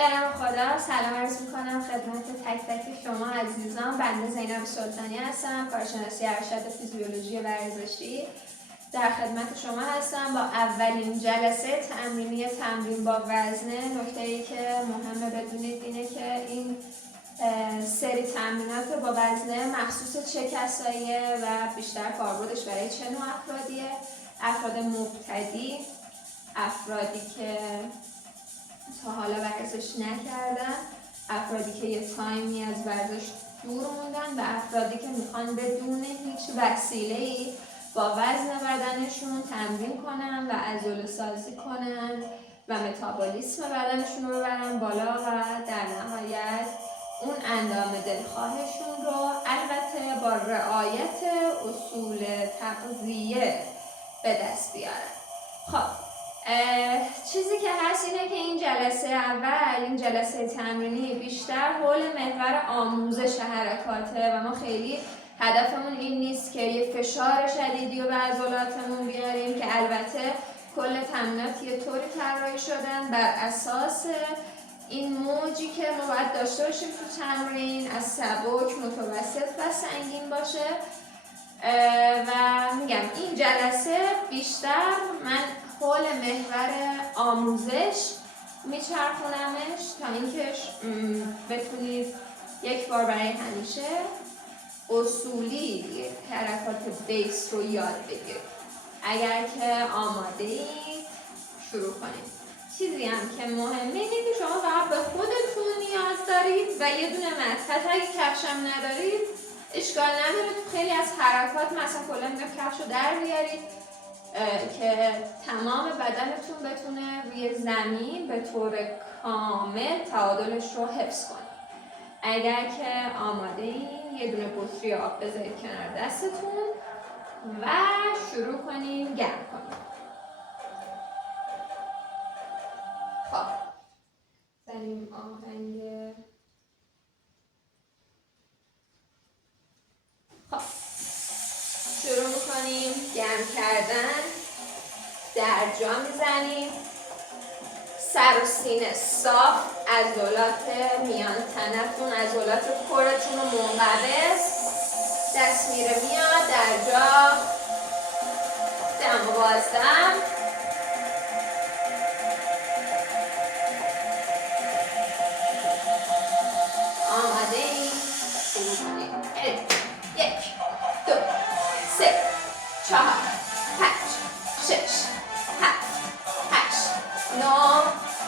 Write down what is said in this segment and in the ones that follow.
به نام خدا سلام عرض میکنم خدمت تک تک شما عزیزان. بنده زینب سلطانی هستم، کارشناسی ارشد فیزیولوژی ورزشی. در خدمت شما هستم با اولین جلسه تمرینی تمرین با وزنه. نکته‌ای که مهمه بدونید اینه که این سری تمرینات با وزنه مخصوص چه کساییه و بیشتر کاربردش برای چه نوع افرادیه. افراد مبتدی، افرادی که تا حالا ورزش نکردن، افرادی که یه تایمی از ورزش دور موندن و افرادی که میخوان بدون هیچ وسیله‌ای با وزن بدنشون تمرین کنن و عضله سازی کنن و متابولیسم بدنشون رو ببرن بالا و در نهایت اون اندام دلخواهشون رو البته با رعایت اصول تغذیه به دست بیارن. خب چیزی که هست اینه که این جلسه اول، این جلسه تمرینی بیشتر حول محور آموزش حرکاته و ما خیلی هدفمون این نیست که یه فشار شدیدی رو به عضلاتمون بیاریم، که البته کل تمرینات یه طوری طراحی شدن بر اساس این موجی که ما باید داشته باشیم تو تمرین، از سبک، متوسط و سنگین باشه. و میگم این جلسه بیشتر من حول محور آموزش میچرخونمش تا اینکه بتونید یک بار برای همیشه اصولی حرکات بیس رو یاد بگیرید. اگر که آماده اید شروع کنید. چیزی هم که مهمه اینه که شما فقط به خودتون نیاز دارید و یه دونه متن. حتی اگه کفشم ندارید اشکال نداره، تو خیلی از حرکات مثلا کلا میگم کفش رو در بیارید که تمام بدنتون بتونه روی زمین به طور کامل تعادلش رو حفظ کنه. اگر که آماده این یه دونه بطری آب بذارید کنار دستتون و شروع کنیم گرم کنیم. خب بریم آهنگ. خب شروع میکنیم گرم کردن. در جا میزنیم، سر و سینه صاف، عضلات میان تنتون، عضلات کورتون رو منقبض، دست میره میاد در جا، دم و بازدم. آماده ایم؟ شروع کنیم. 1 2 3 4 5 6 7 8 9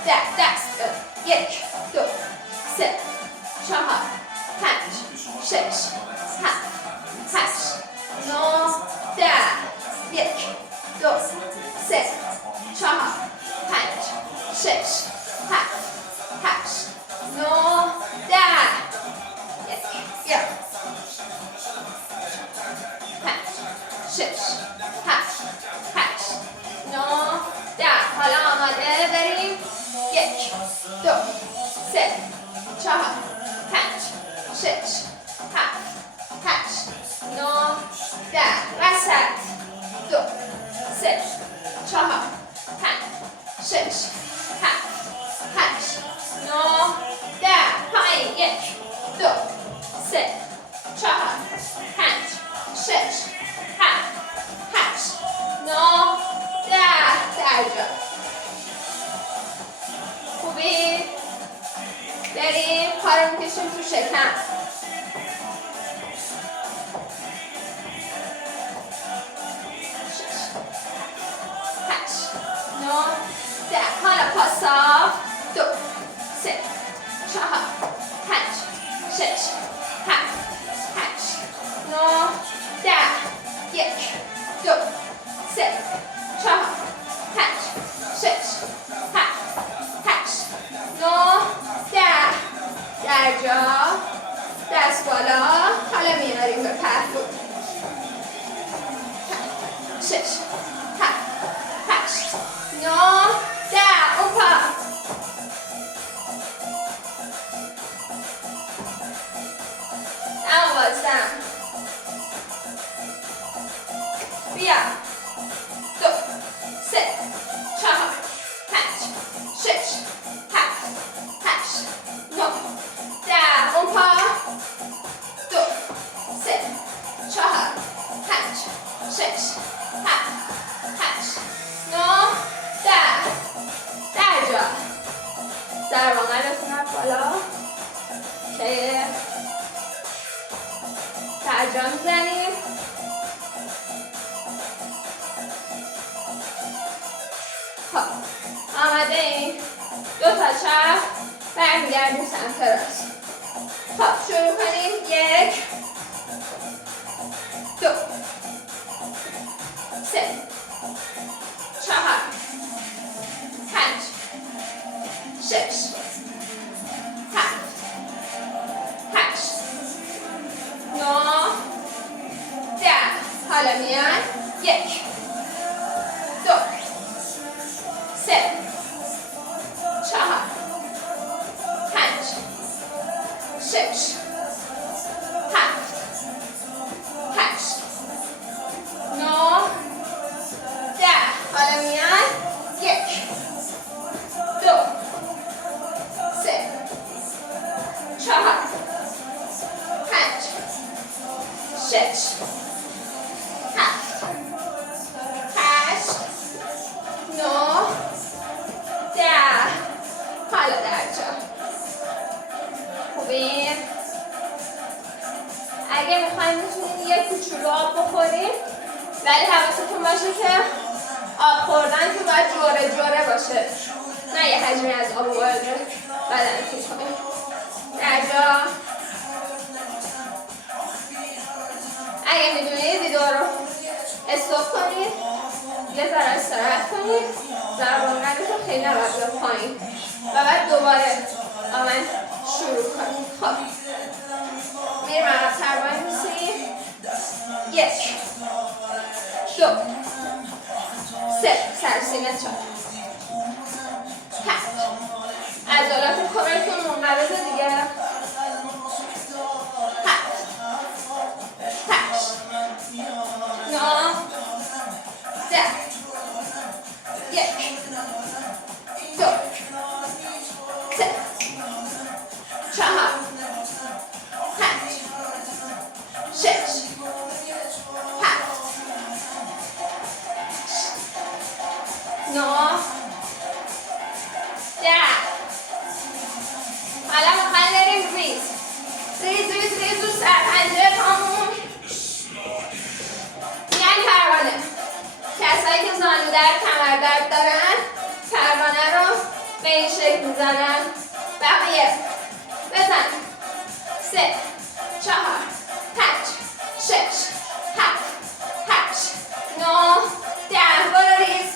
10. دست 1 2 3 4 5 6 7 8 9 10. 1 2 3 4 5 6 7 8 9 10. 6 7 8 9 10. حالا آماده بریم. 1 2 3 4 5 6 7 8 9 10. وسط 2 3 4 5 6 7 8 9 10. پایین 1 2 3 4 5 6 7 8 9 10. در جا. خوبی؟ بریم پا رو میکشیم تو شکم. 6 8 9 10. حالا پا صاف. 2 3 4 5 6 7 8 9 10. 1 2 3 4 5 6 7 8 9 10. در جا. دست بالا. حالا میاریم به پهلو. 6 7 8 9 10. اون پا. اما بازدم. بیا. 2 3 4 5 6 7 8 ضربان قلبتون رفت بالا که ترجمه میزنیم. خب آمده این 2 تا چپ برمیگردیم سمت راست. خب شروع کنیم. 1 2 3 4 5 6 7 8 9 10. حالا میان 1 2 3 4 5 6 7 8 9 10. حالا میان 1 2 3 4 5 6 7 8 9 10. حالا در جا. خوبین؟ اگه میخوایم میتونید یه کوچولو آب بخورید، ولی حواستون باشه که آب خوردن که باید جوره جوره باشه، نه یه حجمی از آب وارد بدنتون کنید. در جا. اگه میدونید ویدیو رو استاپ کنید، یه ذره استراحت کنید، ضربان قلبتون خیلی نباید بیاد پایین و بعد دوباره آمد شروع کنید. خب میریم عقب‌تر وایمیسیم. 1 2 3 سرسینه 4 5 عضلات کمرتون منقبضه دیگه. 7 8 9 10 1 2 3 4 5 6 7 9 10. حالا میخوایم بریم ریز رو سرپنجه پامون میان پروانه. کسایی که زانو درد کمر درد دارن پروانه رو به این شکل میزنن. بقیه بزن. 3 4 5 6 7 8 9 10. برو ریز.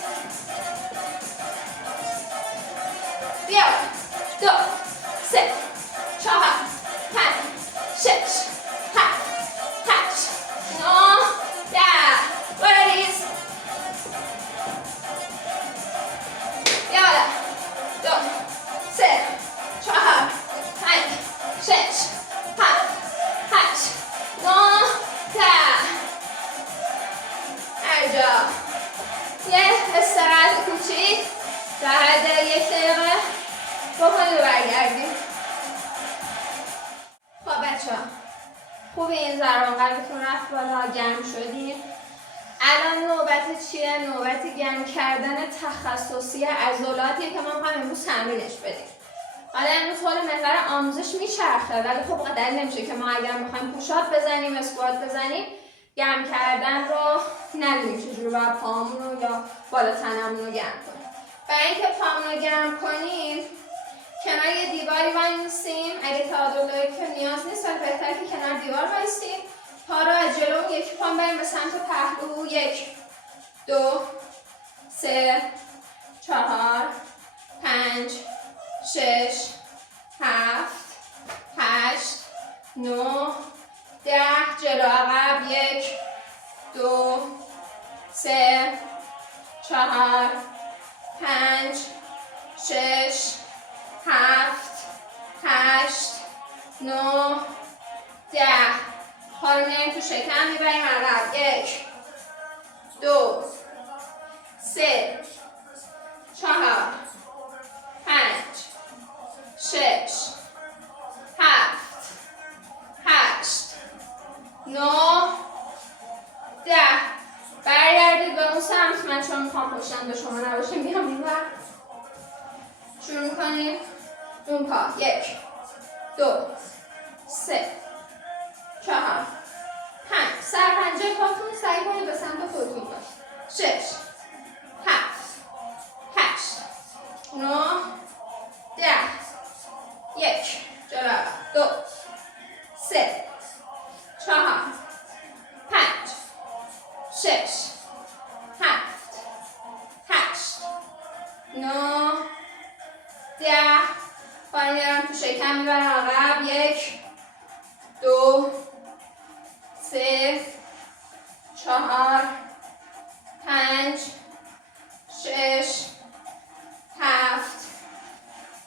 بیا. 2 3 4 5 6 7 8 9 10. برو ریز. بیا بالا. 2 3 4 5 6 7 8 9 10. هر جا. یه استراحت کوچیک در حد 1 دقیقه بکنید و برگردیم. خب بچه‌ها خوب این ضربان قلبتون رفت بالا، گرم شدیم. الان نوبت چیه؟ نوبت گرم کردن تخصصی عضلاتیه که ما می‌خوایم امروز تمرینش بدیم. حالا امروز حول محور آموزش میچرخه، ولی خب دلیل نمیشه که ما اگر می‌خوایم پوشاپ بزنیم، اسکوات بزنیم، گرم کردن رو ندونیم چجوری باید پامون رو یا بالا تنمون رو گرم کنیم. برای اینکه پامون رو گرم کنیم کنار یه دیواری وایسیم. اگه تعادل دارید که نیاز نیست، ولی بهتره که کنار دیوار وایسیم. پا رو از جلو یکی پام بریم به سمت پهلو. 1 2 3 4 5 6 7 8 9 10. جلو عقب. 1 2 3 4 5 6 7 8 9 10. پا رو میاریم تو شکم، میبریم عقب. 1 2 3 4 5 6 7 8 9 10. برگردید به اون سمت. من چون میخوام پشتم به شما نباشه میام این ور. شروع میکنیم اون پا 1 2 3 4 5 سرپنجه پاتون سعی کنید به سمت خودتون باشه 6 7 8 9 10 1 جلو 2 3 4 5 6 7 8 9 10 پایین میارم تو شکم میبرم عقب 1 2 3 4 5 6 7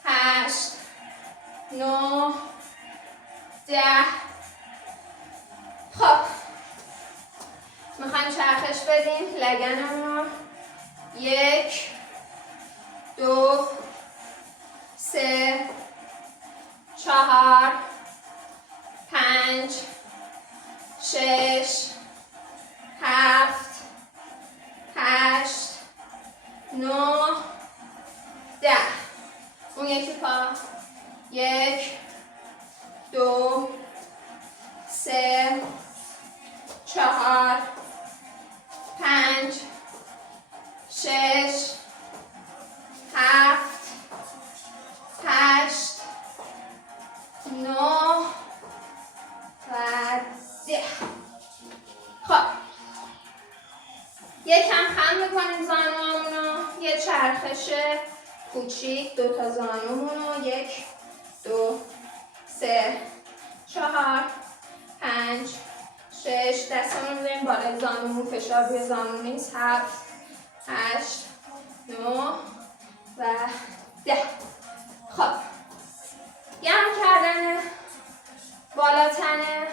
8 9 10 خب میخوایم چرخش بدیم لگنم رو 1 2 3 4 5 6 7 8 9 10 اون یکی پا 1 2 3 4 5 6 7 8 9 و 10 خب یکم خم میکنیم زانوامون رو یه چرخش کوچیک 2 تا زانومون رو 1 2 3 4 5 6 دستمون رو می‌ذاریم بالای زانومون فشار روی زانو نیست 7 8 9 و 10 خب گرم کردن بالا تنه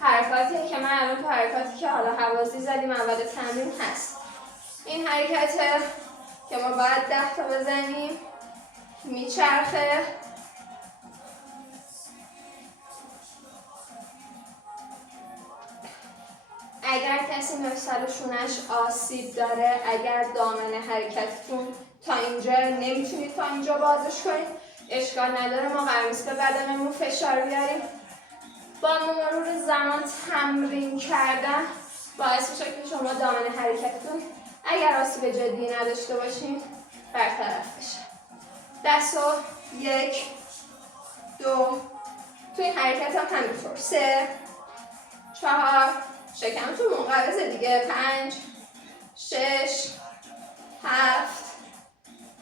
حرکاتی که من الان تو حرکاتی که حالا حوازی زدیم اول تمرین هست این حرکته که ما باید 10 تا بزنیم میچرخه اگر کسی مفصل شونش آسیب داره اگر دامن حرکتتون تا اینجا نمیتونید تا اینجا بازش کنید اشکال نداره ما قرار نیست به بدنمون فشار بیاریم با مرور زمان تمرین کردن باعث میشه که شما دامن حرکتتون اگر آسیب جدی نداشته باشین برطرف بشه دستو 1 2 تو این حرکت هم همینطور 3 4 شکمتون منقبضه دیگه 5 6 7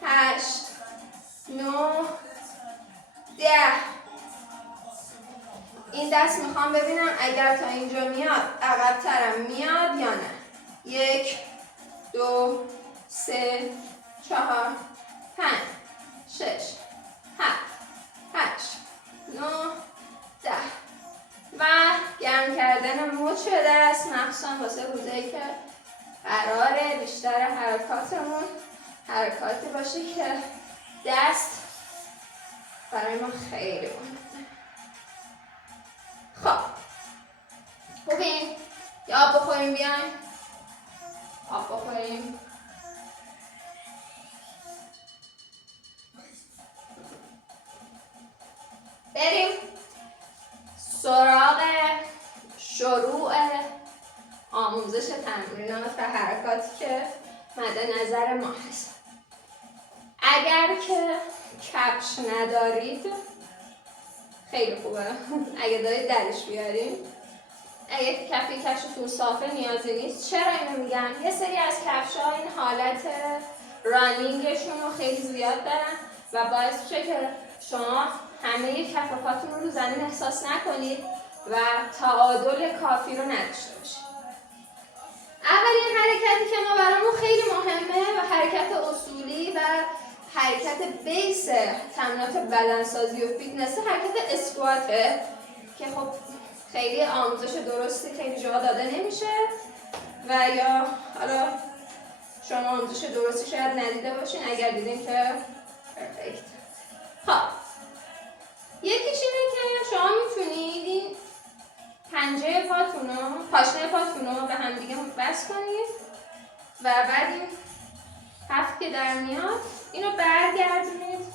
8 9 10 این دست میخوام ببینم اگر تا اینجا میاد عقب‌ترم میاد یا نه 1 2 3 4 5 6 7 8 9 10 و گرم کردن مچ دست مخصوصا واسه روزایی که قراره بیشتر حرکاتمون حرکاتی باشه که دست برای ما خیلی مهمه خب خوبین یا آب بخوریم بیایم آب بخوریم بریم سراغ شروع آموزش تمرینات و حرکاتی که مد نظر ما هست اگر که کفش ندارید خیلی خوبه اگه دارید درش بیاریم اگه کفشتون صافه نیازی نیست چرا اینو میگم یه سری از کفش‌ها این حالت رانینگشون رو خیلی زیاد دارن و باعث میشه که شما همه کف پاتون رو زمین احساس نکنید و تعادل کافی رو نداشته باشید اولین حرکتی که ما برامون خیلی مهمه و حرکت اصولی و حرکت بیس تمرینات بدنسازی و فیتنس حرکت اسکواته که خب خیلی آموزش درستی خیلی جا داده نمیشه و یا حالا شما آموزش درستی شاید ندیده باشین اگر دیدین که پرفکت خب یکیش اینه که شما میتونید این پنجه پاتونو پاشنه پاتونو به هم دیگه بس کنید و بعد این هفت که در میاد اینو برگردونید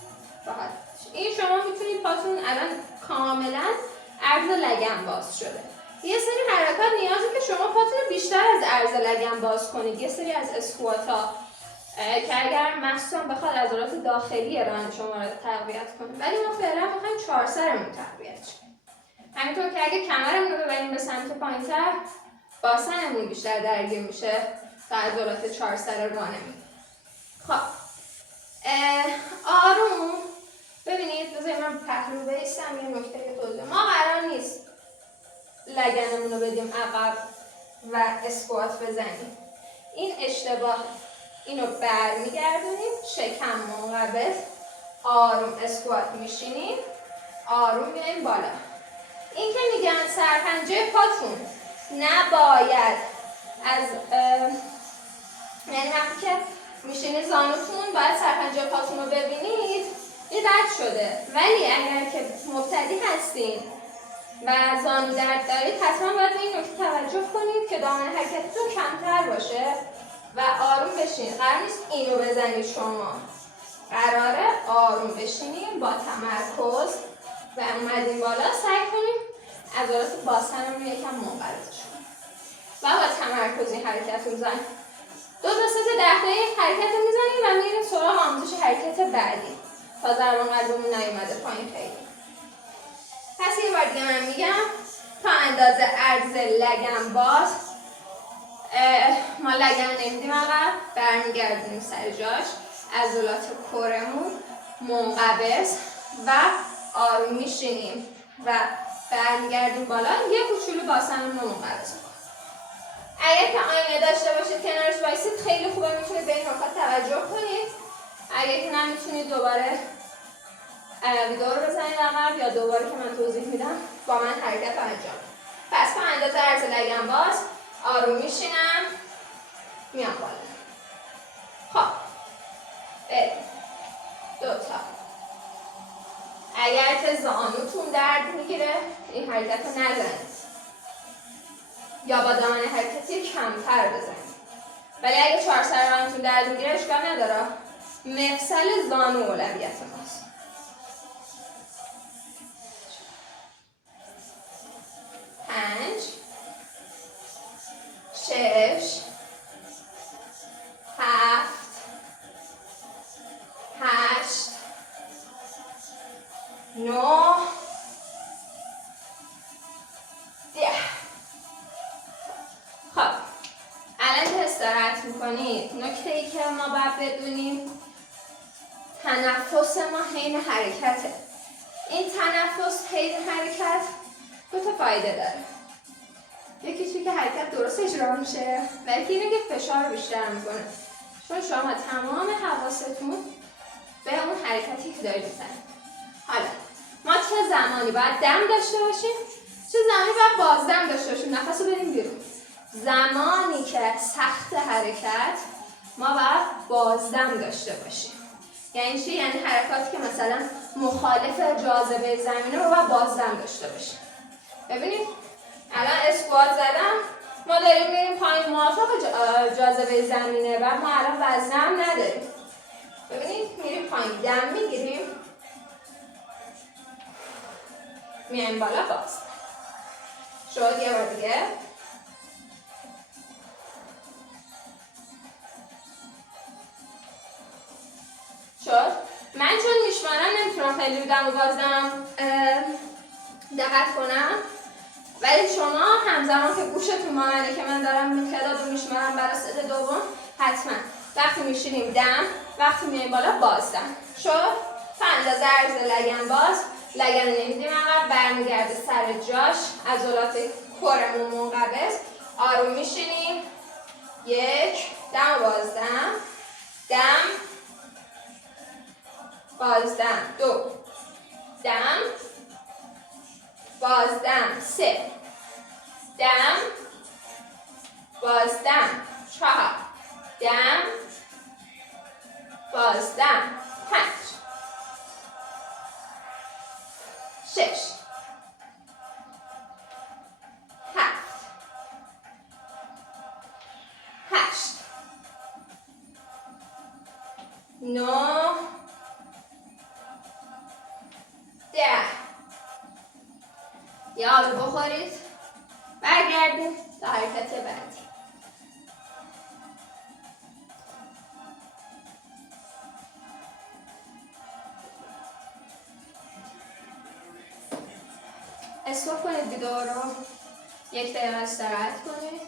راحت این شما میتونید پاتون الان کاملا عرض لگن باز شده. یه سری حرکات نیازه که شما پاتون رو بیشتر از عرض لگن باز کنید. یه سری از اسکوات ها که اگر مخصوصا بخواد عضلات داخلی ران شما رو تقویت کنه، ولی ما فعلا میخوایم چهار سرمون تقویت شه. همینطور که اگه کمرمون رو ببریم به سمت پایین‌تر، باسنمون بیشتر درگیر میشه تا عضلات چهار سر رانمون. خب آروم ببینید، بذارید من پهلو بیستم. یه نکته توضیح، ما قرار نیست لگنمون رو بدیم عقب و اسکوات بزنیم، این اشتباه. اینو برمیگردونیم، شکم منقبض، آروم اسکوات میشینیم، آروم میایم بالا. این که میگن سرپنجه پاتون نباید از یعنی وقتی که میشینید زانوتون باید سرپنجه پاتون رو ببینید، این رد شده. ولی اگر که مبتدی هستین و زانو درد دارید، حتما باید به این نکته توجه کنید که دامن حرکتتون کمتر باشه و آروم بشین. قرار نیست اینو بزنید، شما قراره آروم بشینیم با تمرکز و اومدیم بالا. سعی کنیم عضلات باسن رو یکم منقبضش کنیم و با تمرکز این حرکت رو بزنیم. 2 تا 3 تا 10 دقیقه حرکت رو میزنیم و میریم سراغ آموزش حرکت بعدی تا ضربان قلبمون نیومده پایین خیلی. پس یه بار دیگه من میگم تا اندازه عرض لگن باز، ما لگن نمیدیم عقب، برمیگردونیم سر جاش، عضلات کورمون منقبض و آروم میشینیم و برمیگردیم بالا. یه کوچولو باسنمون رو منقبض کنیم. اگر که آینه داشته باشید کنارش وایسید خیلی خوبه، میتونید به این نکات توجه کنید. اگر که نمیتونید دوباره ویدیو رو بزنید عقب یا دوباره که من توضیح میدم با من حرکت رو انجام. پس با اندازه عرض لگن باز آروم میشینم، میام بالا. خب بریم 2 تا. اگر که زانوتون درد میگیره این حرکت رو نزنید یا با دامن حرکتی کمتر بزنید. ولی اگه 4 سر رانتون درد میگیره اشکال نداره، مفصل زانو اولویت ماست. 5 6 7 8 9 10. خب الان که استراحت میکنید، نکته ای که ما باید بدونیم تنفس ما حین حرکته. این تنفس حین حرکت 2 تا فایده داره. یکی چی که حرکت درست اجرا میشه و یکی اینه که فشار رو بیشتر میکنه، چون شما تمام حواستون به اون حرکتی که دارید میزنید. حالا ما چه زمانی باید دم داشته باشیم، چه زمانی باید بازدم داشته باشیم، نفس رو بریم بیرون. زمانی که سخت حرکت ما باید بازدم داشته باشیم. یعنی چی؟ یعنی حرکاتی که مثلا مخالف جاذبه زمینه رو باید بازدم داشته باشیم. ببینید الان اسکوات زدم، ما داریم میریم پایین موافق جاذبه زمینه و ما الان وزنه هم نداریم. ببینید میریم پایین، دم میگیریم، میایم بالا، باز شد. یه بار دیگه شد. من چون میشمارم نمیتونم خیلی دم و بازدم دقت کنم، ولی شما همزمان که گوشتون ماننده که من دارم تعداد رو میشمارم برای ست دوم، حتما وقتی میشینیم دم، وقتی میایم بالا بازدم. شد. تا اندازه عرض لگن باز، لگن نمیدیم عقب، برمیگرده سر جاش، عضلات کورمون منقبض، آروم میشینیم. 1 دم و بازدم، دم بازدم، 2 دم بازدم، 3 دم بازدم، 4 دم بازدم، 5 6 7 8 9 10. یه آب بخورید. برگردید تا حرکت بعدی. استوب کنید ویدیو رو. 1 دقیقه استراحت کنید.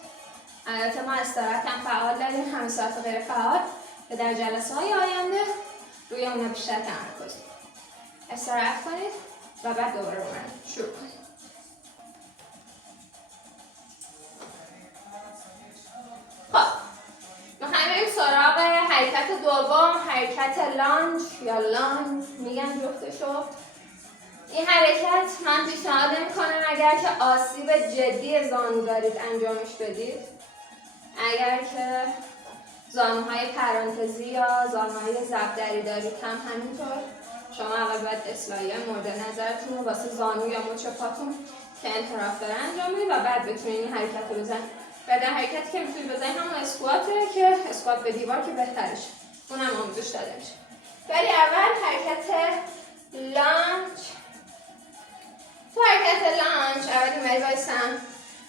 البته ما استراحت هم فعال داریم، همین ساعت غیر فعال که در جلسه های آینده روی اونا بیشتر تمرکز کنید. استراحت کنید و بعد دوباره شروع کنید. خب میخوایم بریم سراغ حرکت دوم، حرکت لانج یا لانج میگن جفتشو. این حرکت من پیشنهاد نمی‌کنم اگر که آسیب جدی زانو دارید انجامش بدید. اگر که زانوهای پرانتزی یا زانوهای ضبدری دارید هم همینطور. شما اول باید اصلاحی مورد نظرتون رو واسه زانو یا مچ پاتون که انحراف داره انجام بدید و بعد بتونید این حرکت رو بزنید. و در حرکتی که میتونید بزنید همون اسکواته که اسکوات به دیوار که بهترشه. اونم آموزش داده میشه. ولی اول حرکت لانج. تو حرکت لانج اول میای وایسم.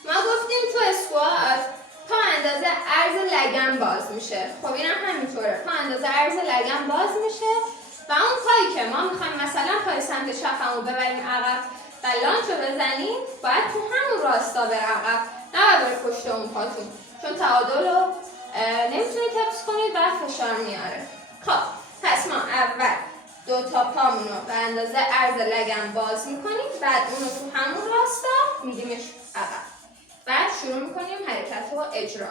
ما گفتیم تو اسکوات تا اندازه عرض لگن باز میشه. خب اینم همینطوره. تا اندازه عرض لگن باز میشه و اون پایی که ما میخوایم مثلا پای سمت چپمو ببریم عقب و لانج رو بزنیم باید تو همون راستا بره عقب، نه بره پشت اون پاتون، چون تعادل رو نمیتونید حفظ کنید و فشار میاره. خب پس ما اول 2 تا پامون رو به اندازه عرض لگن باز میکنیم، بعد اون رو تو همون راستا میدیمش عقب. بعد شروع میکنیم حرکت رو اجرا.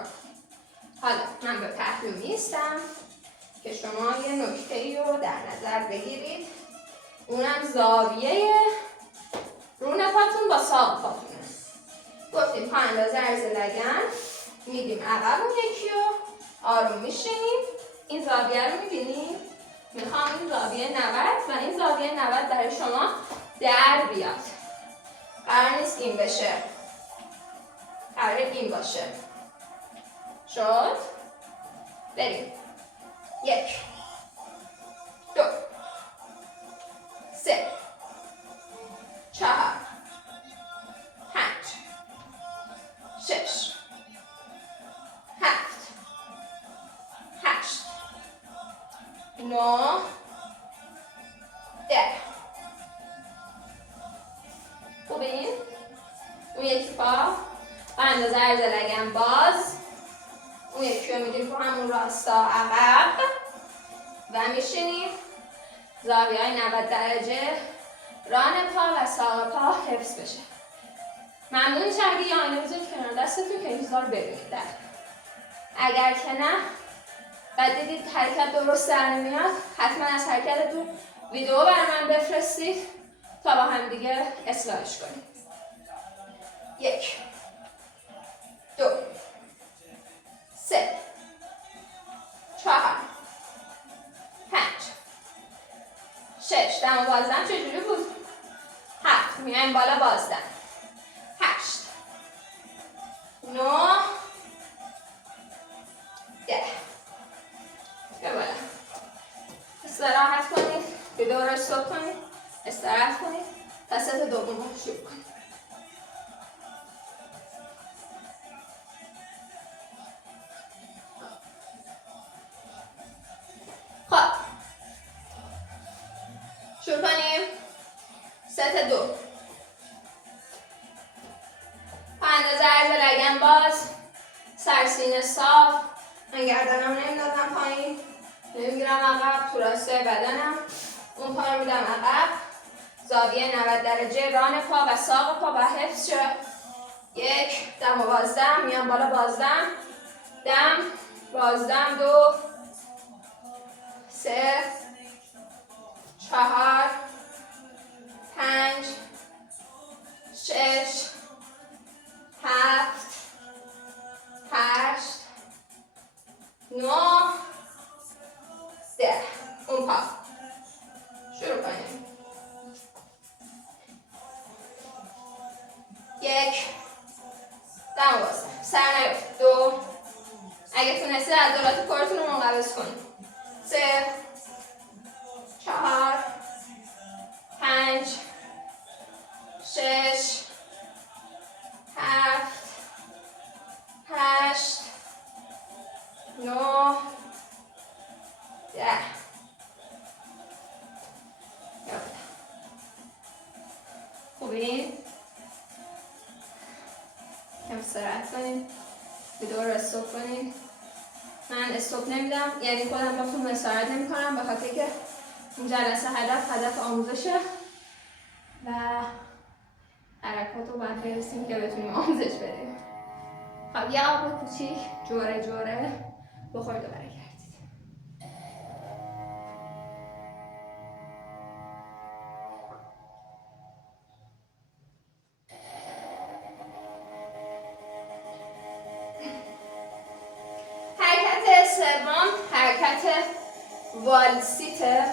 حالا من به پهلو میستم که شما یه نکته‌ای رو در نظر بگیرید. اونم زاویه رون پاتون با ساق پاتونه. گفتیم تا اندازه عرض لگن میدیم عقب اون یکی رو، آروم میشینیم. این زاویه رو میبینیم. میخوام این زاویه 90 و این زاویه 90 برای شما در بیاد. قرار نیست این بشه. قرار این باشه. شد؟ بریم. 1 2 3 4 5 6 7 8 9 10. خوبین؟ اون یکی پا با اندازه عرض لگن باز، اون یکی رو میدیم تو همون راستا عقب و میشینیم. زاویه های 90 درجه ران پا و ساق پا حفظ بشه. ممنون میشه اگه یه آینه بذارید کنار دستتون که این چیزا رو ببینید. اگر که نه بعد دیدید حرکت درست در نمیاد، حتما از حرکتتون ویدیو برای من بفرستید تا با هم دیگه اصلاحش کنید. 1 2 3 4 5 6. دم و بازدم چجوری بود؟ 7. میایم بالا بازدم. 8 9 10. بیا بالا. استراحت کنید. ویدیو رو استاپ کنید. استراحت کنید تا ست دوم رو شروع کنید. خب شروع کنیم. ست 2. پا اندازه عرض لگن باز، سرسینه صاف. من گردنم نمیدازم پایین، نمیگیرم عقب، تو راسته بدنم. اون پا رو میدم عقب. زاویه 90 درجه ران پا و ساق پا و حفظ شه. 1 دم و بازدم. میام بالا بازدم. دم بازدم. 2 3 4 5 6 7 8 9 10. اون پا شروع کنیم. 1 دم و بازدم. سر نیفت. 2 اگه تونسته عضلات کورتون رو منقبض کنید. 3 4 5 6 7 8 9 10. خوبین؟ کم استراحت کنید. ویدیو رو استاپ کنید. من استاپ نمیدم، یعنی خودم باتون استراحت نمی کنم، به خاطر که این جلسه هدف آموزشه و حرکات رو باید برسیم که بتونیم آموزش بدیم. خب یه آب کوچیک جوره بخورید و برگردید. حرکت سوم حرکت والسیته،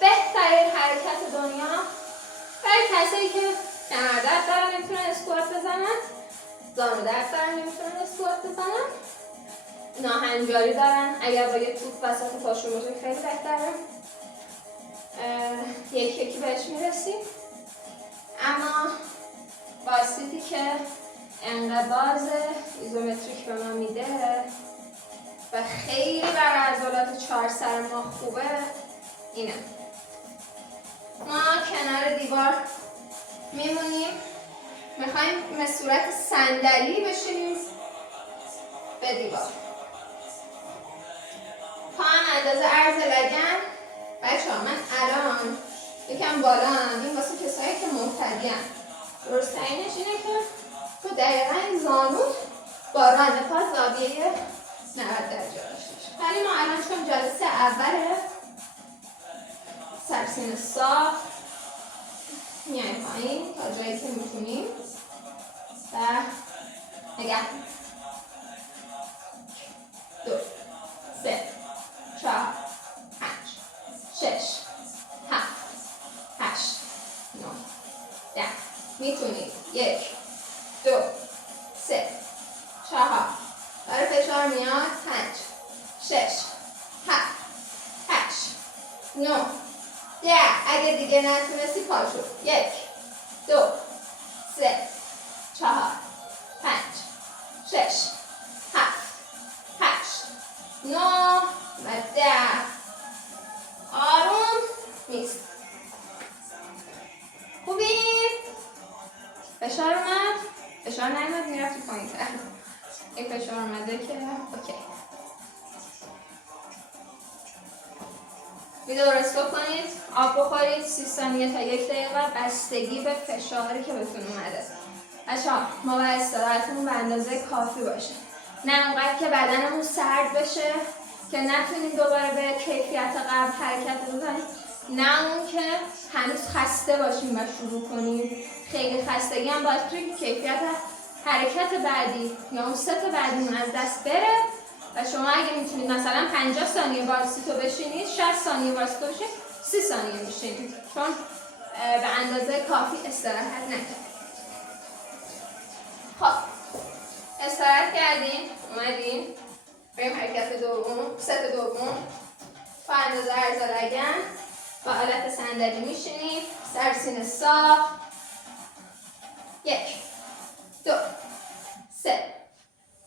بهترین حرکت دنیا برای کسایی که کمر درد دارن نمیتونن اسکوات بزنن، زانو درد دارن نمیتونن اسکوات بزنن، ناهنجاری دارن، اگر با یه توپ وسط پاشون باشه خیلی بهتره. یکی بهش میرسیم. اما والسیتی که انقباض ایزومتریک به ما میده و خیلی برای عضلات 4 سر ما خوبه اینه. ما کنار دیوار میمونیم، میخوایم به صورت صندلی بشینیم به دیوار. پا هم اندازه عرض لگن. بچه ها من الان یکم بالا هم، این واسه کسایی که مبتدی هم. درست اینش اینه که تو دقیقا این زانوت با ران پا زاویه 90 درجه داشته باشه. ولی ما الان چون جلسه اوله سرسینه صاف میایم پایین تا جایی که میتونیم و نگه 2 3 4 5 6 7 8 9 10. میتونید 1 2 3 4 برای فشار میاد 5 6 7 8 9 10. اگه دیگه نتونستی پاشو 1 2 3 4 5 6 7 8 9 و 10. آروم نیست. خوبی؟ فشار اومد؟ فشار نیومد میرفتی پایین تر. این فشار اومده که اوکی. ویدیو رو استاپ کنید، آب بخورید 30 ثانیه تا 1 دقیقه بستگی به فشاری که بهتون اومده. بچه‌ها ما باید استراحتمون به اندازه کافی باشه. نه اونقدر که بدنمون سرد بشه که نتونیم دوباره به کیفیت قبل حرکت بزنیم، نه اون که هنوز خسته باشیم و شروع کنیم. خیلی خستگی هم باعث میشه که کیفیت حرکت بعدی یا اون ست بعدیمون از دست بره و شما اگه میتونید مثلا 50 ثانیه والسیتو بشینید، 60 ثانیه والسیتو بشینید، 30 ثانیه میشینید، چون به اندازه کافی استراحت نکردید. خب استراحت کردیم، اومدیم بریم حرکت دوم، ست دوم. با اندازه عرض لگن با حالت صندلی میشینیم، سرسینه صاف. 1 2 3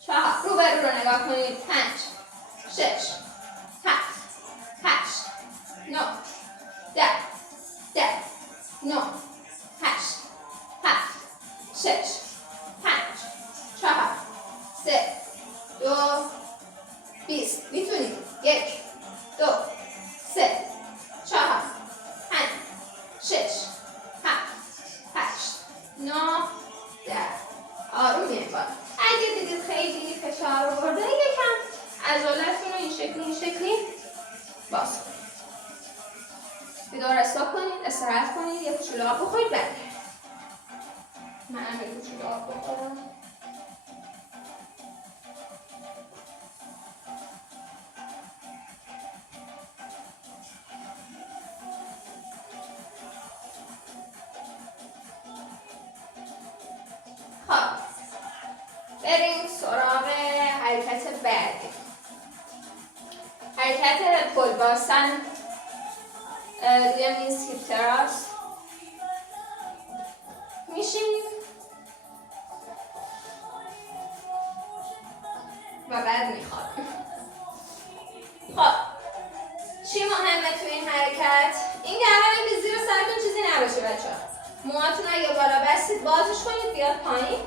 4 رو به رو نگاه کنید. 5 6 7 8 9 10 10 9 8 7 6 5 4 3 2 20. میتونید 1 2 3 4 5 6 7 8 9 10. آروم میایم بالا. اگه دیدید خیلی فشار آورده یکم عضلاتتون رو این شکلی باز کنید. ویدیو رو استاپ کنید، استراحت کنید، یه کوچولو آب بخورید برگردید. منم یه کوچولو آب بخورم. بریم سراغ حرکت بعدی. حرکت پل باستن روی میز هیپ تراس. موهاتون اگه بالا بستید بازش کنید بیاد پایین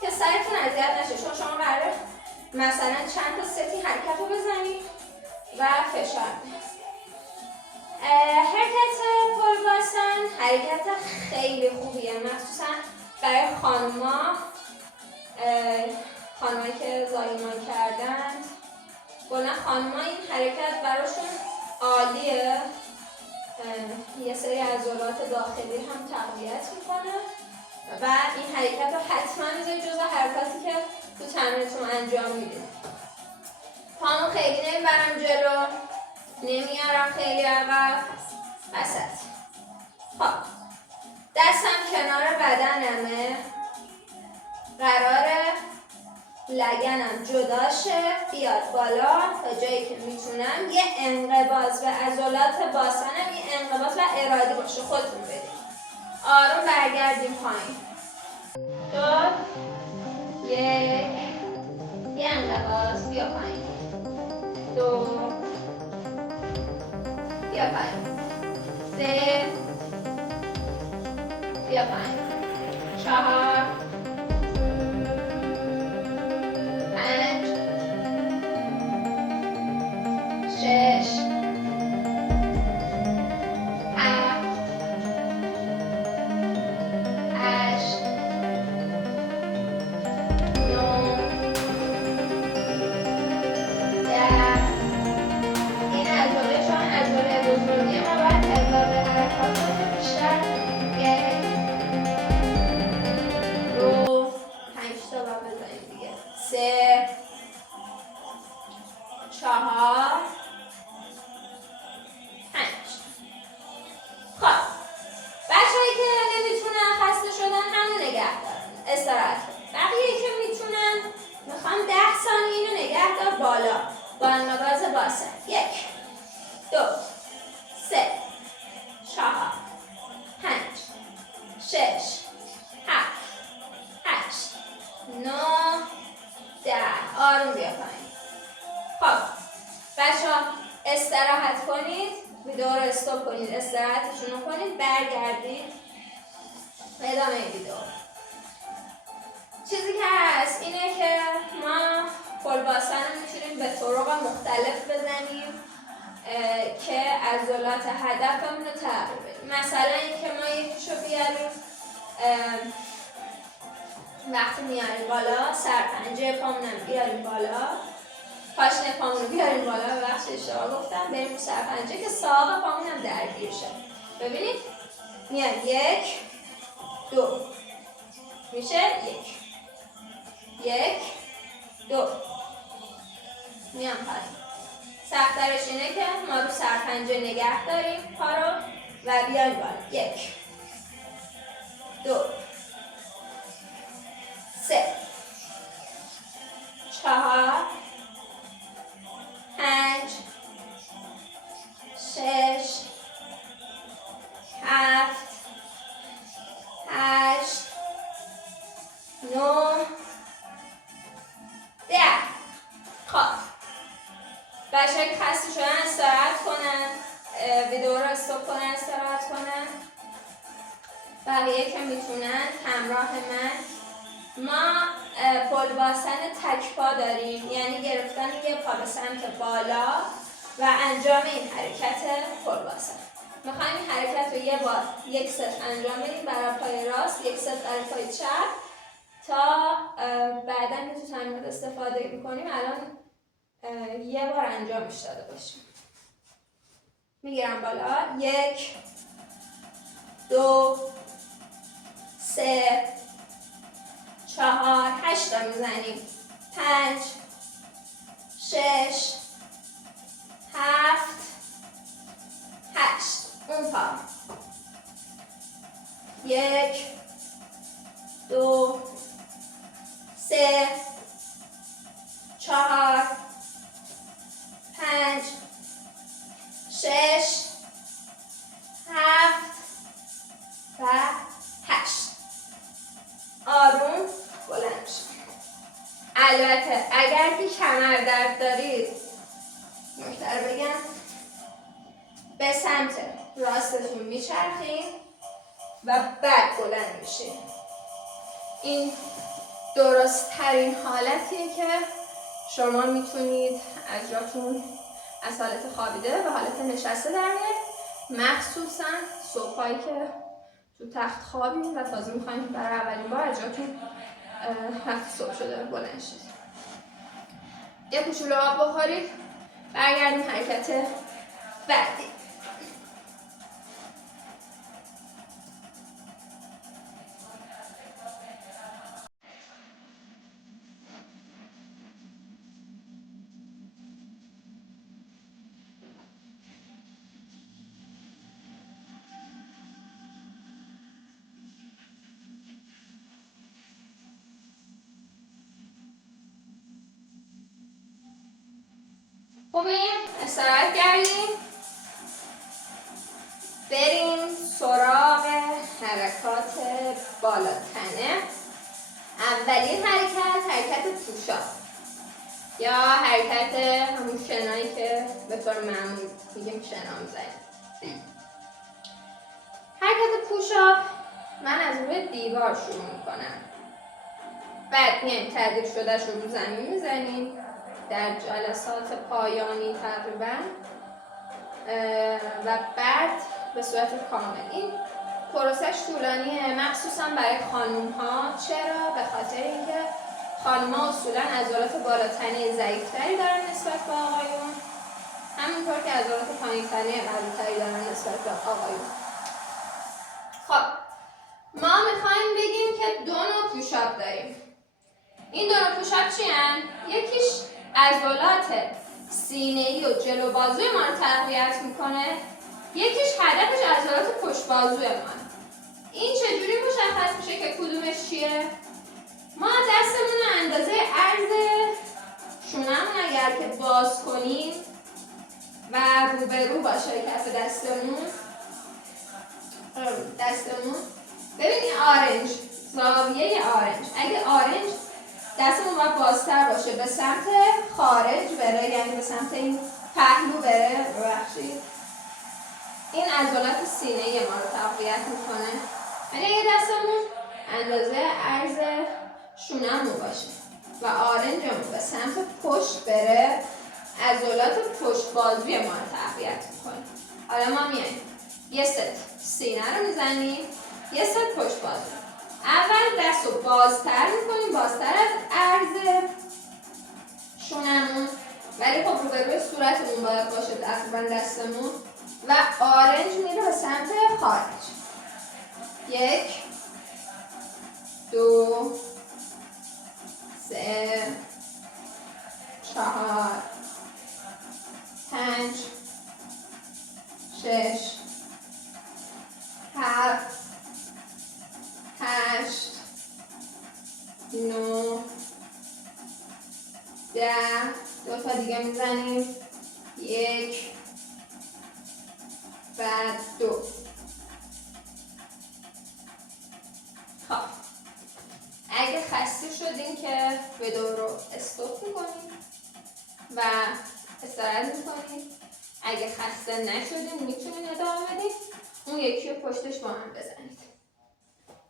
که سرتون اذیت نشه، چون شما قراره مثلا چند تا ستی حرکت رو بزنید و فشار بدید. حرکت پل باسن حرکت خیلی خوبیه، مخصوصا برای خانمایی که زایمان کردن. کلا خانم‌ها این حرکت براشون عالیه، یه سری عضلات داخلی هم تقویت میکنه و این حرکت رو حتما بذارید جزو حرکاتی که تو تمرینتون انجام میدید. پامو خیلی نمیبرم جلو، نمیارم خیلی عقب، وسط. خب دستم کنار بدنمه، قراره لگنم جدا شه بیاد بالا تا جایی که میتونم یه انقباض به عضلات باسنم، یه انقباض و ارادی باشه، خودتون بدید. آروم برگردیم پایین. یه انقباض بیا پایین. 2 بیا پایین. 3 بیا پایین. 4 5 6 7 8 9 این عضله چون عضله بزرگی ما باید اضافه حرکات بیشتر. 1 2 5 تا باید بزنیم دیگه. 3 4 5. خب بچه‌هایی که نمیتونن خسته شدن همون نگه دارن، استراحت کنن. بقیه که میتونن میخوام 10 ثانیه اینو نگه دار بالا با انقباض باسن. 1 2 3 4 5 6 7 8 9 10. آروم بیا پایین. خب بچه‌ها استراحت کنید، ویدیو رو استاپ کنید، استراحتشون رو کنید، برگردید ادامه ویدیو. چیزی که هست اینه که ما پل باسن رو میتونیم به طرق مختلف بزنیم که عضلات هدفمون رو تغییر بدیم. مثلا اینکه ما یکیشو بیاریم وقتی میاریم بالا، سرپنجه پامونم بیاریم بالا، پاشنه پامون رو بیاریم بالا، ببخشید اشتباه گفتم، بریم رو سرپنجه که ساق پامونم درگیر شه. ببینید میاد 1 2 میشه 1 2 میام پایین. سخت‌ترش اینه که ما رو سرپنجه نگه داریم پا رو و بیایم بالا. 1 2 3 4 5 6 7 8 9 10. خب بچه‌ها که خسته شدن استراحت کنن، ویدیو رو استاپ کنن، استراحت کنن. بقیه که میتونن همراه ما پل باسن تک پا داریم، یعنی گرفتن یه پا به سمت بالا و انجام این حرکت پل باسن. میخوایم این حرکت رو یه بار یک ست انجام بدیم برای پای راست، یک ست برای پای چپ، تا بعدا که تو تمرینات استفاده میکنیم الان یه بار انجامش داده باشیم. میگیرم بالا. 1 2 3 4 8 تا میزنیم. 5 6 7 8. اون پا. 1 2 3 4 5 6 7 و 8. آروم بلند شید. البته اگر که کمر درد دارید، نکته رو بگم، به سمت راستتون میچرخید و بعد بلند میشیم. این درست ترین حالتیه که شما میتونید از جاتون از حالت خوابیده به حالت نشسته در بیارید، مخصوصا صبحایی که تو تخت خوابید و تازه میخواین برای اولین بار از جاتون وقتی صبح شده بلند شید. یه کوچولو آب بخورید، برگردیم حرکت بعدی. خوبیم؟ استراحت کردیم؟ بریم سراغ حرکات بالاتنه. اولین حرکت پوشاپ یا حرکت همون شنایی که به طور معمول میگیم شنا میزنیم. حرکت پوشاپ من از روی دیوار شروع میکنم، بعد میایم تدریج شدهش رو زمین میزنیم در جلسات پایانی تقریبا و بعد به صورت کامل. این پروسش طولانیه، مخصوصا برای خانوم ها. چرا؟ به خاطر اینکه خانوم ها اصولا عضلات بالاتنه ضعیفتری دارن نسبت به آقایون، همونطور که عضلات پایین‌تنه قوی‌تری دارن نسبت به آقایون. خب ما میخوایم بگیم که دو نوع پوشاپ داریم. این دو نوع پوشاپ چی هن؟ یکیش عضلات سینه‌ای و جلو بازوی ما رو تقویت میکنه، یکیش هدفش عضلات پشت بازوی ما. این چجوری مشخص میشه که کدومش چیه؟ ما دستمون رو اندازه عرض شونمون اگر که باز کنیم و روبرو باشه کف دستمون ببین این آرنج، زاویه آرنج، اگه آرنج دستمون باید بازتر باشه به سمت خارج بره، یعنی به سمت این پهلو بره، ببخشید این عضلات سینه‌ای ما رو تقویت میکنه. ولی اگه دستمون اندازه عرض شونمون باشه و آرنجمون به سمت پشت بره، عضلات پشت بازوی ما رو تقویت میکنه. حالا ما میایم یه ست سینه رو میزنیم، یه ست پشت بازو. اول دست رو بازتر میکنیم، بازتر از عرض شونمون، ولی خب روبروی صورتمون باید باشه تقریبا دستمون و آرنج میره به سمت خارج. 1 2 3 4 5 6 7 8 9 10. دو تا دیگه میزنیم، 1 بعد 2. خب اگه خسته شدین که ویدیو رو استاپ میکنید و استراحت میکنید. اگه خسته نشدین میتونید ادامه بدید. اون یکی رو پشتش با هم بزنید.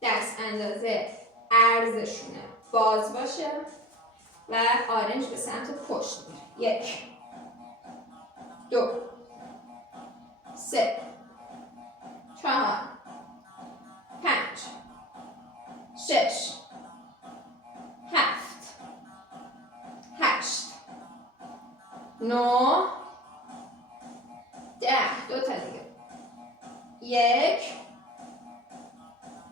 دست اندازه عرضشونه باز باشه و آرنج به سمت پشت میره. 1 2 3 4 5 6 7 8 9 10. دو تا دیگه. 1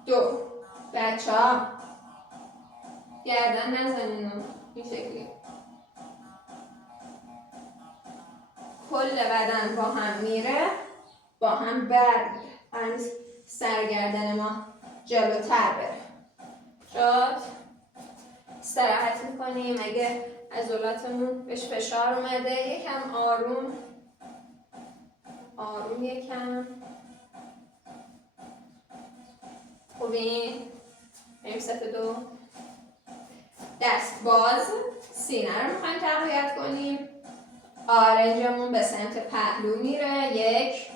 2. بچه‌ها گردن نزنین این شکلی. کل بدن با هم میره، با هم برمیره. قرار سرگردن ما جلوتر بره. شد استراحت میکنیم. اگه عضلاتمون بهش فشار اومده یکم آروم یکم. خوبی؟ بریم ست 2. دست باز سینه رو میخوایم تقویت کنیم. آرنجمون به سمت پهلو میره. 1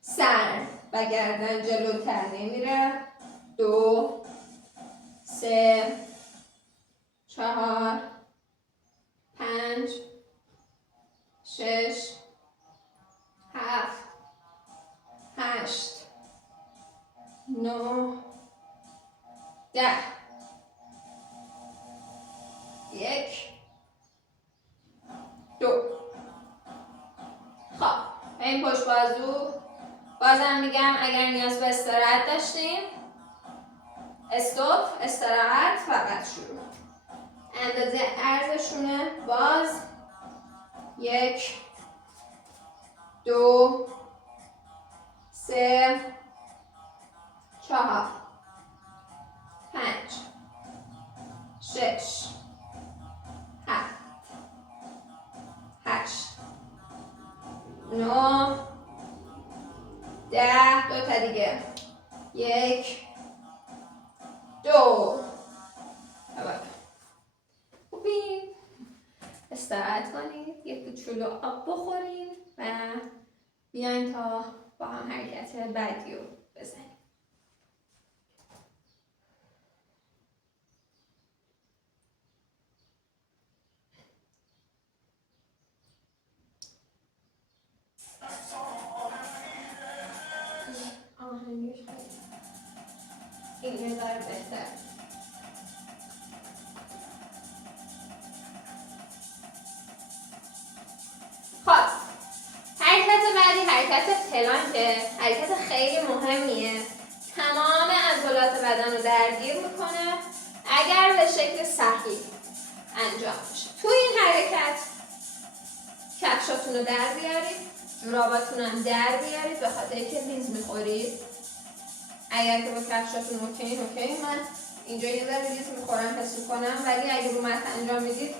سر و گردن جلوتر نمیره. 2 3 4 5 6 7 8 9 10. 1 2. خب این پشت بازو. بازم میگم اگر نیاز به استراحت داشتیم استوب، استراحت، فقط شروع. اندازه عرضشونه. باز 1 2 3 4 5 6 7 8 9 10. 2 تا دیگه. 1 2. خوبی؟ استراحت کنید، یه کوچولو آب بخورید و بیاین تا با هم حرکت بعدی رو بزنیم. آهنگش این نظر بهتر. خب حرکت بعدی حرکت پلانکه. حرکت خیلی مهمیه، تمام عضلات بدن رو درگیر میکنه اگر به شکل صحیح انجام بشه. تو این حرکت کفشاتون رو در بیارید، جوراباتون هم در بیارید به خاطر اینکه ریز میخورید. اگر که با کفشاتون اوکی، من اینجا یه ذره ریز میخورم حس میکنم، ولی اگه رو مت انجام میدید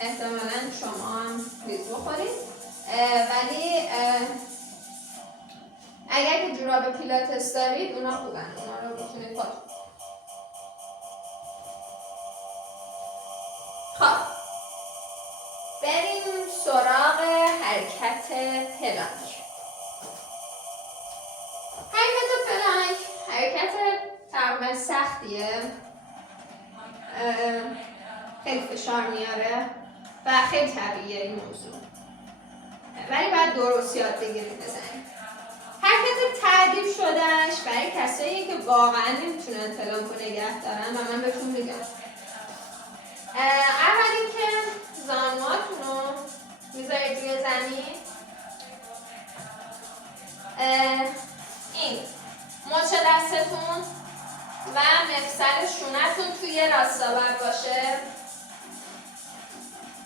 احتمالاً شما هم ریز بخورید. ولی اگر که جوراب پیلاتس دارید اونا خوبن، اونا رو میتونید پاک. خب بریم سراغ حرکت پلانک. حرکت پلانک حرکت تقریبا سختیه، خیلی فشار میاره و خیلی طبیعیه این موضوع، ولی باید درست یاد بگیرید بزنید. حرکت تعریف شدهش برای کسایی که واقعا نمیتونن پلانکو نگه دارن و من بهتون میگم. اول اینکه زانواتون رو میذارید روی زمین. این مچ دستتون و مفصل شونتون توی راستاور باشه.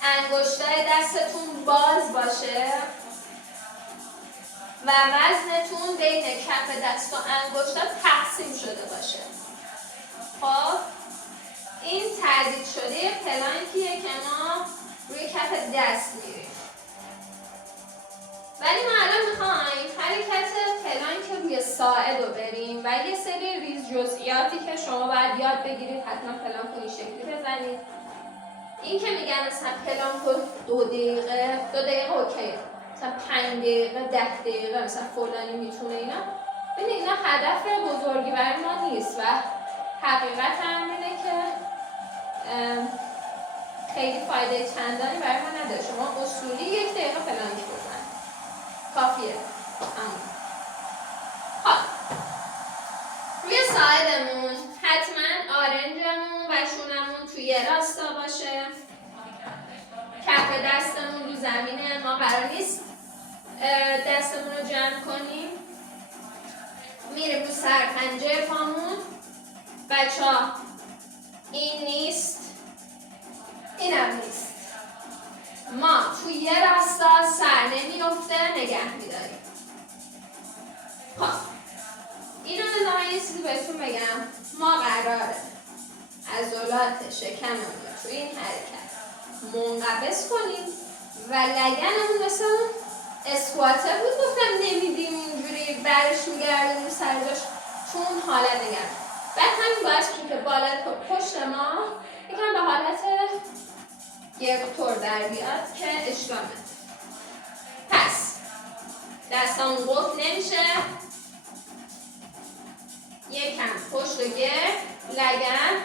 انگشتای دستتون باز باشه و وزنتون بین کف دست و انگشتا تقسیم شده باشه. خب این تردید شده پلانکیه که ما روی کف دست میریم. ولی ما الان میخوایم حرکت پلانک روی ساعد رو بریم و یه سری ریز جزئیاتی که شما باید یاد بگیرید حتما پلانک رو این شکلی بزنید. این که میگن مثلا پلانک رو 2 دقیقه اوکیه، مثلا 5 دقیقه 10 دقیقه مثلا فلانی میتونه اینا. ببینید اینا هدف بزرگی برای ما نیست و حقیقت هم اینه که خیلی فایده چندانی برای ما نداره. شما اصولی 1 دقیقه پلانک بزنید کافیه. خب روی ساعدمون حتما آرنجمون و شونمون توی راستا باشه. کف دستمون رو زمینه، ما قرار نیست دستمون رو جمع کنیم. میره رو سر پنجه پامون. بچه‌ها این نیست، اینم نیست. ما توی یه راستا سر نمیفته نگه میداریم. خب اینو من یه چیزی بهتون بگم. ما قراره عضلات شکممون رو توی این حرکت منقبض کنیم و لگنمون مثل اون اسکواته بود گفتم نمیدیم اینجوری برش میگردیم سر جاش تو اون حالت نگرد. بعد همین باعث میشه که بالا پشت ما یکم به حالت گرفتور در بیاد که اشکال نداره. پس دستامون قفل نمیشه، یکم پشت و گرد، لگن،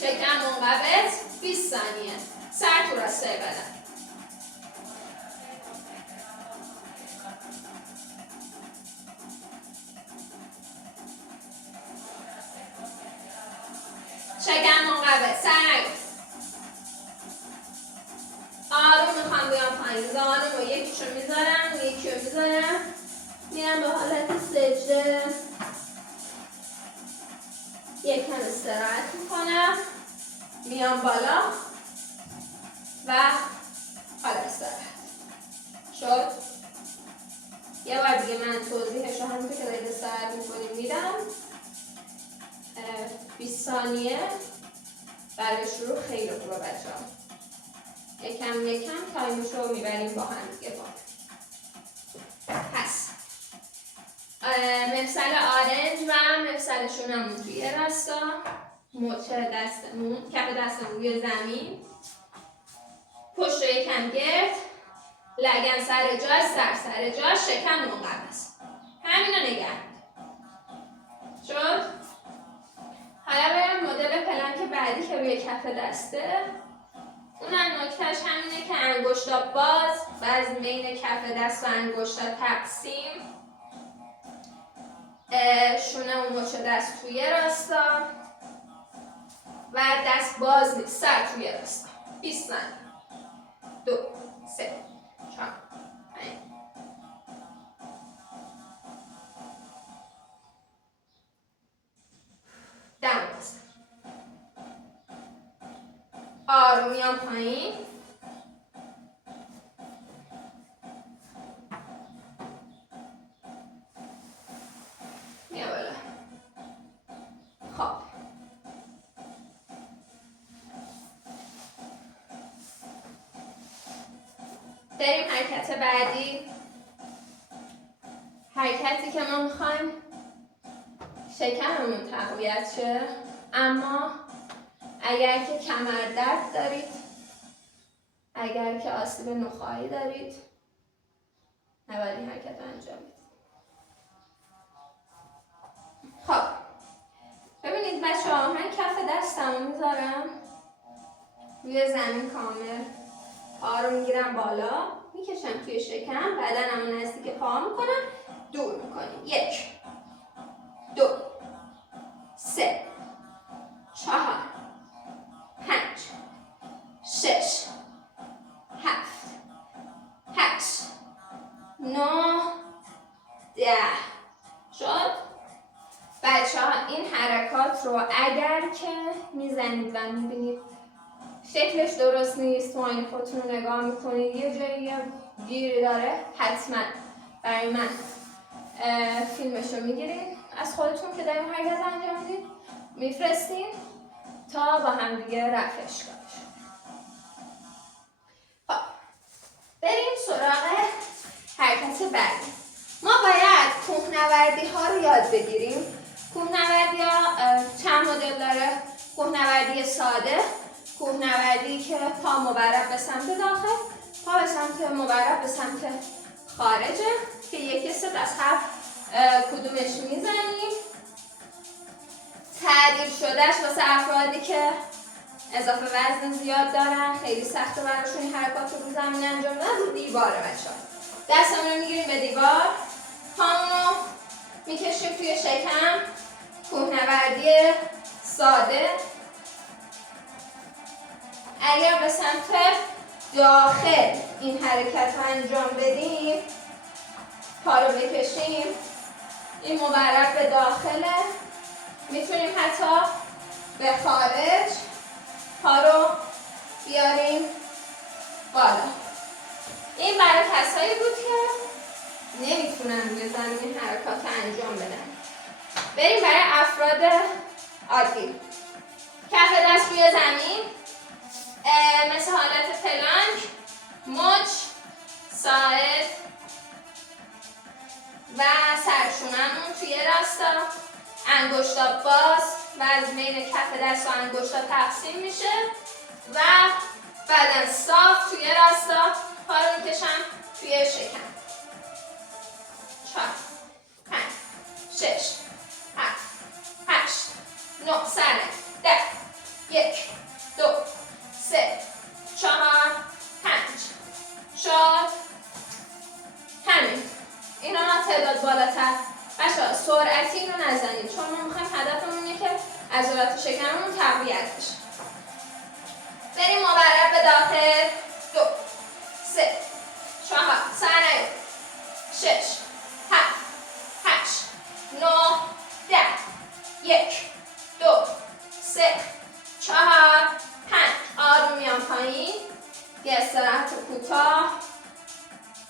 شکم منقبض، 20 ثانیه. سر تو راستای بدن. شکم منقبض، سر نگیر. آروم میخوام بیام پایین. زانو رو یکیشو میذارم، یکی رو میذارم، میرم به حالت سجده. یکم استراحت میکنم، میام بالا و حالا استراحت شد. یه بار دیگه من توضیحش رو همونطور که دارید استراحت میکنیم میدم. 20 ثانیه برای شروع خیلی خوبه بچه‌ها. یکم تایمش رو میبریم با هم دیگه با. پس مفصل آرنج و مفصل شونمون توی راستا، مچ دستمون، کف دستمون روی زمین، پشت رو یکم گرد، لگن سر جا، سر جا، شکم منقبض. همینو نگه شد. حالا بریم مدل پلنک بعدی که روی کف دسته. اونم نکتهش همینه که انگشتا باز و از بین کف دست و انگشتا تقسیم. شونه و مچ دست توی راستا و دست باز نیست، سر توی راستا. 20 ثانیه. 2 3 4 5 دم بزن. آروم میام پایین. میام بالا. خب بریم حرکت بعدی. حرکتی که ما میخوایم شکممون تقویت شه، اما اگر که کمر درد دارید، اگر که آسیب نخاعی دارید، نباید این حرکت رو انجام بدید. خب ببینید بچه‌ها، من کف دستمو میذارم روی زمین کامل، پا رو میگیرم بالا، میکشم توی شکم، بدنمو نزدیک پا میکنم، دور میکنیم. 1 2 3 4 5 6 7 8 9 10 شد. بچه ها این حرکات رو اگر که میزنید و میبینید شکلش درست نیست، معاینه خودتون رو نگاه میکنید، یه جایی گیری داره، حتما برای من فیلمش رو میگیرید از خودتون که داریم حرکت انجام میدید، میفرستین تا با هم دیگه رفعش کنید. خب بریم سراغ حرکت بعدی. ما باید کوهنوردی ها رو یاد بگیریم. کوهنوردی ها چند مدل داره. کوهنوردی ساده، کوهنوردی که پا مبرب به سمت داخل، پا به سمت مبرب به سمت خارجه که یک ست از هر کدومش میزنیم. تعدیل شدهش واسه افرادی که اضافه وزن زیاد دارن، خیلی سخته براشون این حرکات رو زمین انجام بدن. رو دیواره بچه‌ها، دستمون رو میگیریم به دیوار، پامون رو میکشیم توی شکم. کوهنوردی ساده. اگر به سمت داخل این حرکت رو انجام بدیم، پا رو بکشیم، این مبرب به داخله، میتونیم حتی به خارج پا رو بیاریم بالا. این برای کسایی بود که نمیتونن روی زمین این حرکات رو انجام بدن. بریم برای افراد عادی. کف دست روی زمین، مثل حالت پلانک، مچ، ساعد و سرشونمون توی راستا، انگشتا باز و از بین کف دست و انگشتا تقسیم میشه و بدن صاف توی راستا. پا رو میکشم توی شکم. 4 5 6 7 9 سر 10 1 2 3 4 5 شاد. همین. اینا تعداد بالاتر. بچه‌ها سرعتی اینو نزنید چون ما میخوایم هدفمون اینه که عضلات شکممون تقویت بشه. بریم مبرد به داخل. 2 3 4 سر نیاد 6 7 8 9 10 1 2 3 4 5 آروم میام پایین. یه استراحت کوتاه.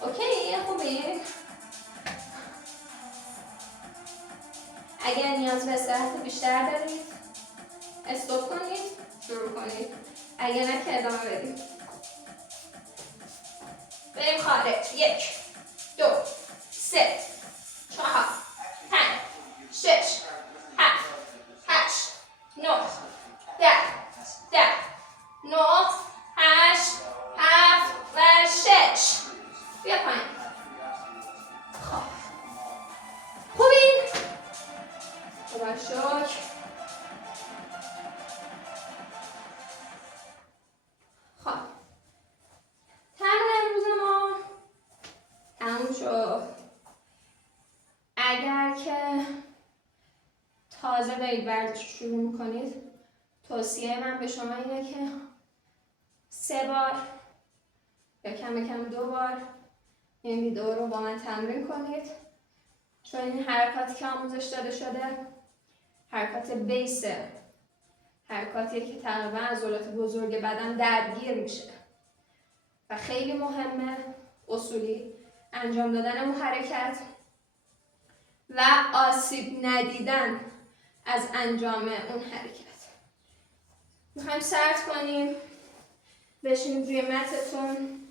اوکی خوبی؟ اگر نیاز به استراحت بیشتر دارید استاپ کنید شروع کنید، اگر نه که ادامه بدید. بریم خارج. 1 2 3 4 5 6 7 8 9 10 9 8 7 و 6. بیا پایین. خب خوبین؟ خدا شکر. خب تمرین امروز ما تموم شد. اگر که تازه دارید ورزش شروع میکنید توصیه من به شما اینه که 3 بار یا کم کم 2 بار این ویدیو رو با من تمرین کنید، چون این حرکاتی که آموزش داده شده حرکات بیسه، حرکاتیه که تقریبا عضلات بزرگ بدن درگیر میشه و خیلی مهمه اصولی انجام دادن اون حرکت و آسیب ندیدن از انجام اون حرکت. میخوایم سرد کنیم. بشینید روی متتون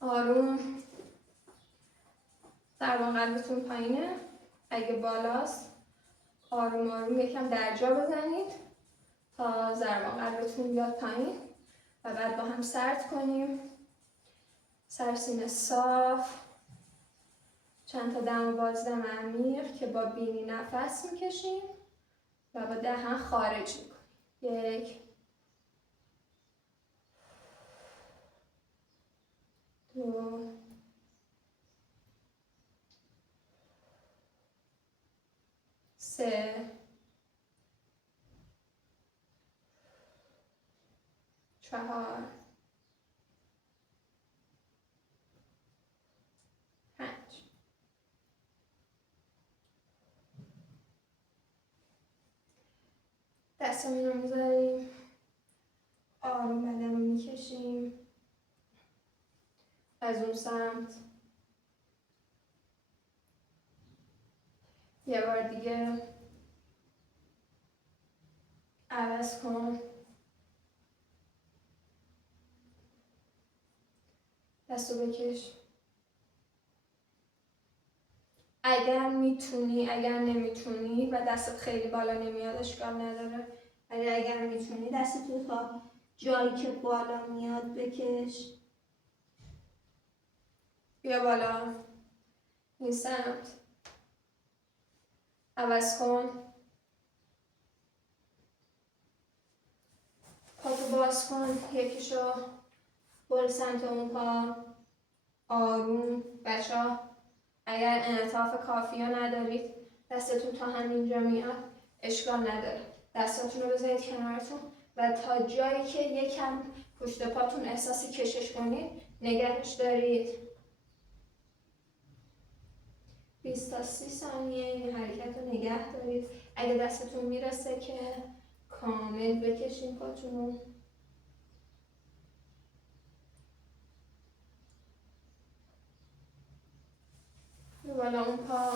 آروم. ضربان قلبتون پایینه. اگه بالاست آروم آروم یکم درجا بزنید تا ضربان قلبتون بیاد پایین و بعد با هم سرد کنیم. سرسینه صاف. چند تا دم و بازدم عمیق که با بینی نفس میکشیم و با دهن خارج میکنیم. 1 2 3 4 5. دستمون رو میذاریم آروم بدن رو میکشیم از اون سمت. یه بار دیگه عوض کن. دستو بکش. اگر میتونی، اگر نمیتونی و دستت خیلی بالا نمیاد اشکال نداره، ولی اگر میتونی دستتو تا جایی که بالا میاد بکش. بیا بالا. این سمت. عوض کن. پاتو باز کن. یکیشو برو سمت اون پا. آروم. بچه‌ها اگر انعطاف کافی ها ندارید دستتون تا همینجا میاد اشکال نداره. دستاتون رو بذارید کنارتون و تا جایی که یکم پشت پاتون احساس کشش کنید نگهش دارید. 20 تا 30 ثانیه این حرکت رو نگه دارید. اگه دستتون میرسه که کامل بکشین پاتون رو. بالا اون پا.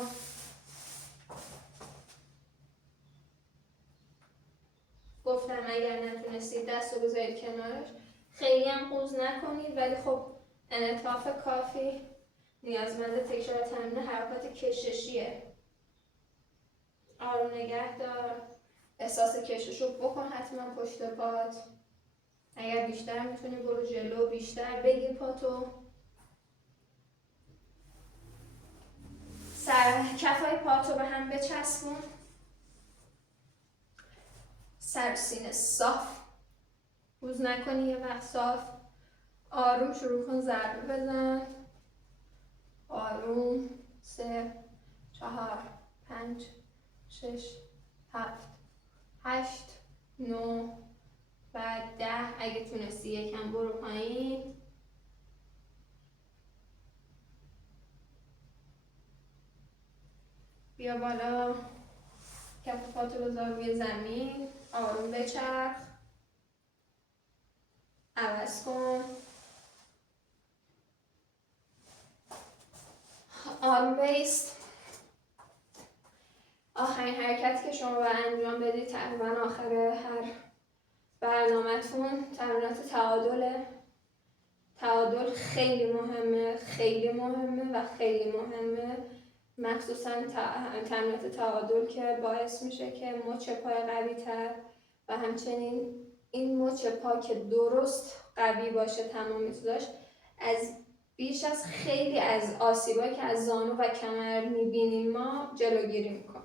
گفتم اگر نتونستید دست رو بذارید کنارش. خیلی هم قوز نکنید ولی خب انعطاف کافی نیازمند تکرار تمرین حرکات کششیه. آروم نگه دار. احساس کشش رو بکن حتما پشت پات. اگر بیشتر میتونی برو جلو، بیشتر بگیر پاتو. کفای پاتو به هم بچسبون. سر سینه صاف. بوز نکنی یه وقت صاف. آروم شروع کن ضربه بزن. آروم. 3 4 5 6 7 8 9 بعد 10. اگه تونستی یکم برو پایین. بیا بالا. کف پاتو بذار روی زمین. آروم بچرخ. عوض کن. آروم بیست. آخرین حرکتی که شما باید انجام بدید تقریبا آخر هر برنامه‌تون تمرینات تعادله. تعادل خیلی مهمه، خیلی مهمه و خیلی مهمه، مخصوصا تمرینات تعادل که باعث میشه که مچ پای قوی تر و همچنین این مچ پا که درست قوی باشه تمامیتش از بیش از خیلی از آسیبایی که از زانو و کمر میبینیم ما جلوگیری میکنه.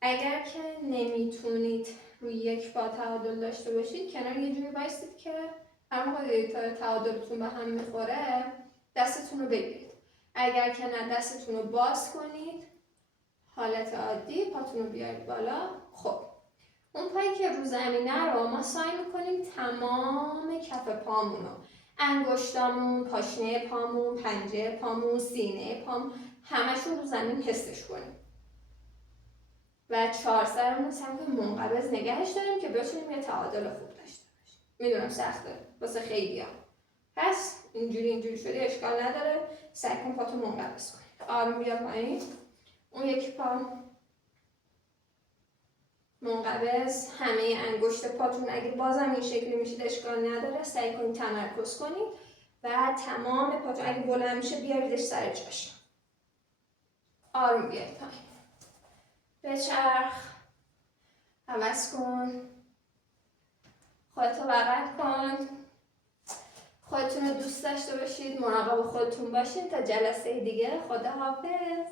اگر که نمیتونید روی یک پا تعادل داشته باشید کنار یه جوری بایستید که هر موقع تعادلتون به هم میخوره دستتون رو بگیرید. اگر که نه دستتون رو باز کنید، حالت عادی پاتون رو بیارید بالا. خب اون پایی که رو زمینه رو ما سعی میکنیم تمام کف پامونو، انگشتامون، پاشنه پامون، پنجه پامون، سینه پامون همشون رو زمین حسش کنیم و 4 سرمون سمت منقبض نگهش داریم که بتونیم یه تعادل خوب داشته باشیم. میدونم سخته واسه خیلیا، پس اینجوری شده اشکال نداره. سعی کن پاتو منقبض کنی. آروم بیا پایین. اون یکی پا منقبض. همه انگشت پاتون اگه بازم این شکلی میشید اشکال نداره. سعی کنید تمرکز کنید و تمام پاتون اگه بلند میشه بیاریدش سر جاش. آروم بیاید پایین. بچرخ. عوض کن. خودتو بغل کن. خودتون رو دوست داشته باشید. مراقب خودتون باشید. تا جلسه دیگه. خداحافظ.